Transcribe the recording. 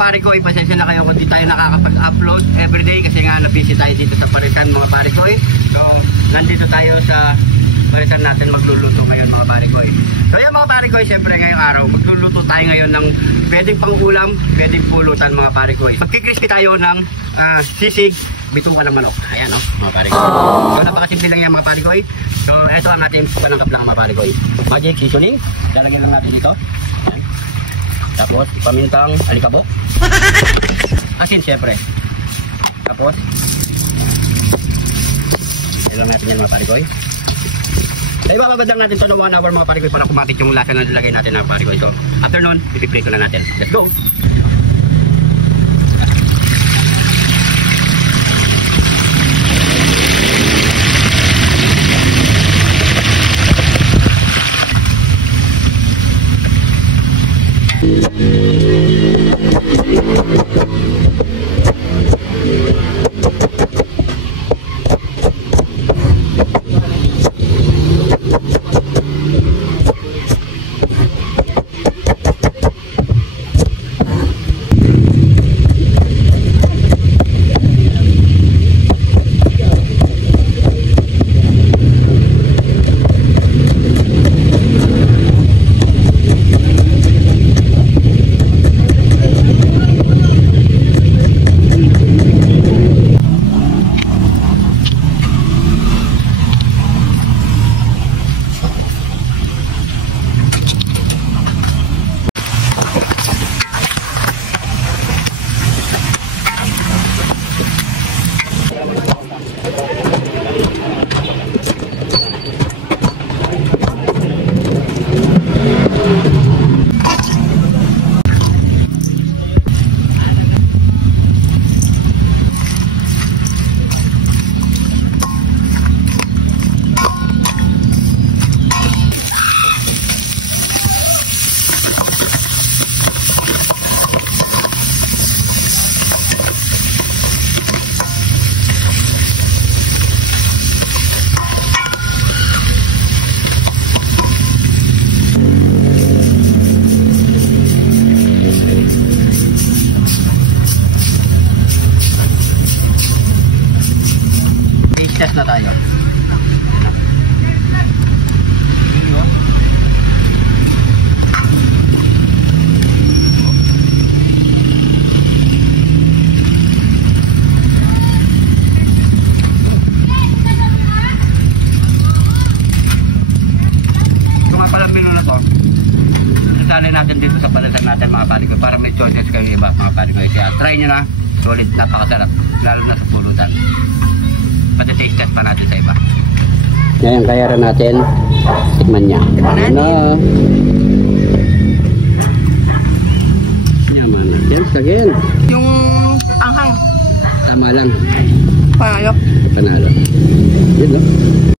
pare ko, ipasensya na kayo kung di tayo nakakapag-upload everyday kasi nga na-busy tayo dito sa Parisan mga pare ko. So, nandito tayo sa Parisan natin magluluto ngayon mga pare ko. So, yan mga pare ko, siyempre ngayong araw, magluluto tayo ngayon ng pwedeng pangulam, pwedeng pulutan mga pare ko. Magkikrispy tayo ng sisig, bituan ng manok. Ayan mga pare ko. So, napakasimple lang yan mga pare ko. So, ito ang ating panangkap lang mga pare ko. Magic seasoning, lalagyan lang natin dito. Ayan. Tapos, pamintang alikabok. Asin, syempre. Tapos, ilang natin yan mga parikoy. So, ibababad lang natin ito na 1 hour mga parikoy para kumapit yung lasa na nilagay natin ng parikoy. So, after nun, ipiprito na natin. Let's go! Test na tayo. Ito nga palang menu na to. Nasanay natin dito sa Parisan natin mga paligoy para may choices kayo iba mga paligoy. Kaya try nyo na. Solid, napakasarap. Lalo na sa pulutan. Pati-taste test pa natin sa iba. Ngayon kaya rin natin tikman niya. Tikman na. Yan, again. Yung anghang. Tama lang. Panalo. Panalo. Yan, no?